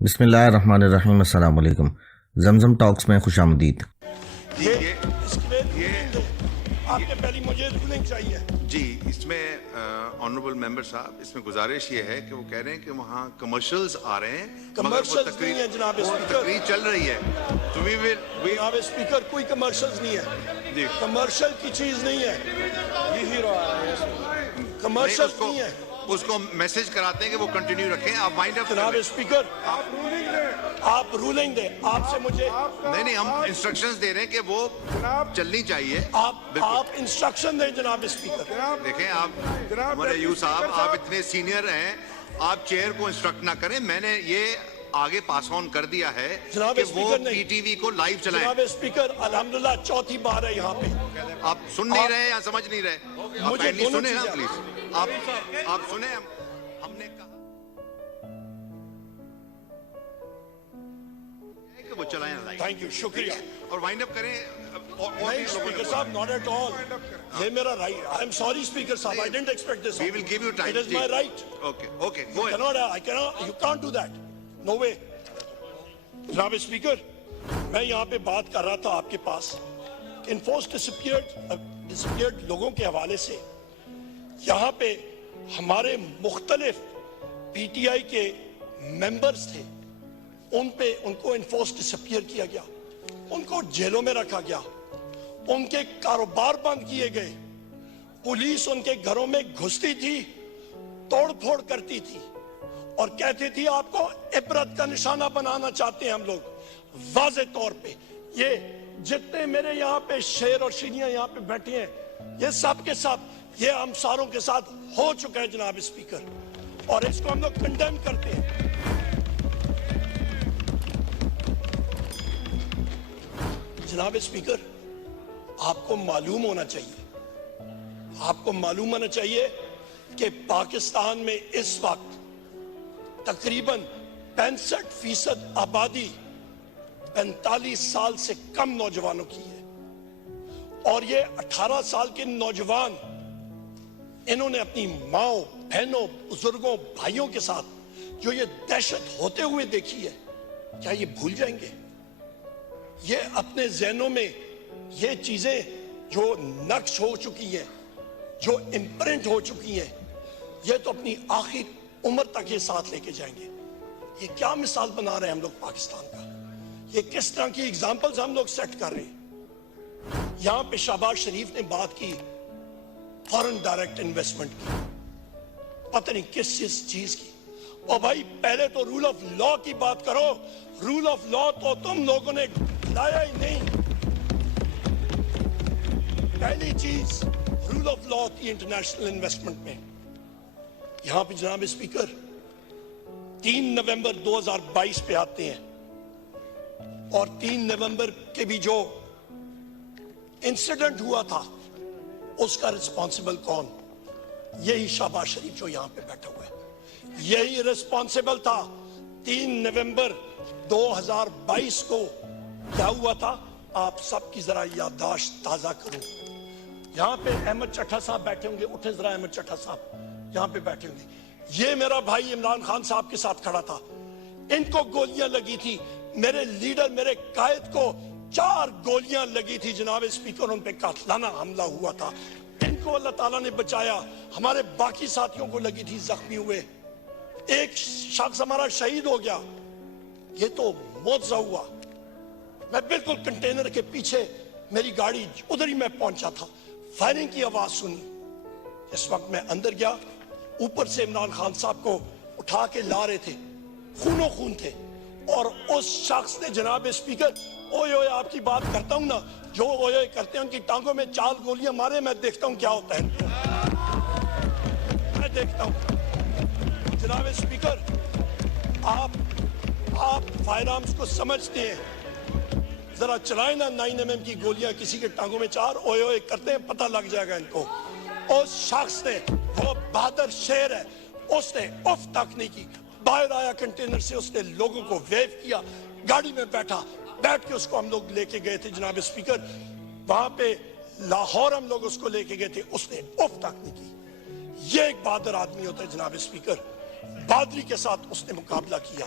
بسم اللہ الرحمن الرحیم۔ السلام علیکم۔ زمزم ٹاکس میں خوش آمدید۔ آپ نے پہلی مجھے رولنگ چاہیے جی، اس میں آنریبل ممبر صاحب، اس میں گزارش یہ ہے کہ وہ کہہ رہے ہیں کہ وہاں کمرشلز آ رہے ہیں، کمرشلز نہیں ہیں جناب اسپیکر، تقریر چل رہی ہے تو جناب اسپیکر کوئی کمرشلز نہیں ہے جی، کمرشل کی چیز نہیں ہے، یہی رہا ہے کمرشل نہیں ہے۔ اس کو میسج کراتے ہیں کہ وہ کنٹینیو رکھیں۔ آپ وائنڈ اپ جناب اسپیکر آپ رولنگ دیں، آپ سے مجھے نہیں ہم انسٹرکشنز دے رہے ہیں کہ وہ چلنی چاہیے۔ آپ انسٹرکشن دیں جناب اسپیکر۔ دیکھیں آپ ہمارے یو صاحب، آپ اتنے سینئر ہیں، آپ چیئر کو انسٹرکٹ نہ کریں۔ میں نے یہ آگے پاس آن کر دیا ہے کہ وہ پی ٹی وی کو لائیو چلائیں۔ جناب اسپیکر الحمدللہ چوتھی بار ہے یہاں پہ۔ آپ سن نہیں رہے یا سمجھ نہیں رہے؟ آپ مجھے پہلی دونوں سنیں نا چیزیں پلیز، آپ سنیں۔ ہم نے کہا کہ وہ چلائیں لائیو۔ تھینک یو، شکریہ۔ اور وائنڈ اپ کریں۔ نہیں اسپیکر صاحب، not at all، یہ میرا right. I am sorry speaker صاحب، I didn't expect this. We will give you time. It is my right. Okay, go ahead. You can't do that. No way. جناب speaker, میں یہاں پہ بات کر رہا تھا آپ کے پاس انفورس ڈسپیئرڈ لوگوں کے حوالے سے۔ یہاں پہ ہمارے مختلف پی ٹی آئی کے ممبرز تھے، ان کو انفورس ڈسپیئر کیا گیا، ان کو جیلوں میں رکھا گیا، ان کے کاروبار بند کیے گئے، پولیس ان کے گھروں میں گھستی تھی، توڑ پھوڑ کرتی تھی اور کہتی تھی آپ کو عبرت کا نشانہ بنانا چاہتے ہیں ہم لوگ۔ واضح طور پہ یہ جتنے میرے یہاں پہ شیر اور شیریاں یہاں پہ بیٹھے ہیں، یہ سب کے سب یہ ہمساروں کے ساتھ ہو چکا ہے جناب اسپیکر، اور اس کو ہم لوگ کنڈیم کرتے ہیں۔ جناب اسپیکر، آپ کو معلوم ہونا چاہیے کہ پاکستان میں اس وقت تقریباً 65% آبادی 45 سال سے کم نوجوانوں کی ہے، اور یہ 18 سال کے نوجوان انہوں نے اپنی ماؤں، بہنوں، بزرگوں، بھائیوں کے ساتھ جو یہ دہشت ہوتے ہوئے دیکھی ہے، کیا یہ بھول جائیں گے؟ یہ اپنے ذہنوں میں یہ چیزیں جو نقش ہو چکی ہیں، جو امپرنٹ ہو چکی ہیں، یہ تو اپنی آخر عمر تک یہ ساتھ لے کے جائیں گے۔ یہ کیا مثال بنا رہے ہیں ہم لوگ پاکستان کا؟ یہ کس طرح کی ایگزامپلز ہم لوگ سیٹ کر رہے ہیں؟ یہاں پہ شہباز شریف نے بات کی فارن ڈائریکٹ انویسٹمنٹ کی، پتہ نہیں کس چیز کی۔ اور بھائی پہلے تو رول آف لا کی بات کرو۔ رول آف لا تو تم لوگوں نے لایا ہی نہیں۔ پہلی چیز رول آف لا تھی انٹرنیشنل انویسٹمنٹ میں۔ یہاں پہ جناب اسپیکر 3 نومبر 2022 پہ آتے ہیں، اور 3 نومبر کے بھی جو انسیڈنٹ ہوا تھا اس کا رسپانسبل کون؟ یہی شہباز شریف جو یہاں پہ بیٹھا ہوا ہے، یہی رسپانسبل تھا۔ 3 نومبر 2022 کو کیا ہوا تھا؟ آپ سب کی ذرا یادداشت تازہ کروں۔ یہاں پہ احمد چٹھا صاحب بیٹھے ہوں گے، اٹھے ذرا احمد چٹھا صاحب یہاں پہ بیٹھے ہوں گے۔ یہ میرا بھائی عمران خان صاحب کے ساتھ کھڑا تھا، ان کو گولیاں لگی تھی، میرے لیڈر میرے قائد کو 4 گولیاں لگی تھی جناب اسپیکر، ان پہ قاتلانہ حملہ ہوا تھا، ان کو اللہ تعالیٰ نے بچایا۔ ہمارے باقی ساتھیوں کو لگی تھی، زخمی ہوئے، ایک شخص ہمارا شہید ہو گیا۔ یہ تو معجزہ ہوا۔ میں بالکل کنٹینر کے پیچھے میری گاڑی ادھر ہی میں پہنچا تھا، فائرنگ کی آواز سنی۔ اس وقت میں اندر گیا، اوپر سے عمران خان صاحب کو اٹھا کے لا رہے تھے، خونوں خون تھے، اور اس شخص نے جناب اسپیکر اوئے اوئے آپ کی بات کرتا ہوں نا، جو اوئے اوئے کرتے ہیں ان کی ٹانگوں میں 4 گولیاں مارے، میں دیکھتا ہوں کیا ہوتا ہے، میں دیکھتا ہوں۔ جناب اسپیکر، آپ فائر آرمز کو سمجھتے ہیں، ذرا چلائیں نا 9 mm کی گولیاں کسی کے ٹانگوں میں 4 اوئے اوئے کرتے ہیں، پتہ لگ جائے گا ان کو۔ اس شخص نے، وہ بہادر شیر ہے، اس نے اف تک نہیں کی، باہر آیا کنٹینر سے، اس نے لوگوں کو ویو کیا، گاڑی میں بیٹھ کے اس کو ہم لوگ لے کے گئے تھے جناب اسپیکر، وہاں پہ لاہور ہم لوگ اس کو لے کے گئے تھے، اس نے اف تک نہیں کی۔ یہ ایک بہادر آدمی ہوتا ہے جناب اسپیکر، بہادری کے ساتھ اس نے مقابلہ کیا۔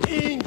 3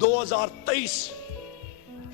2023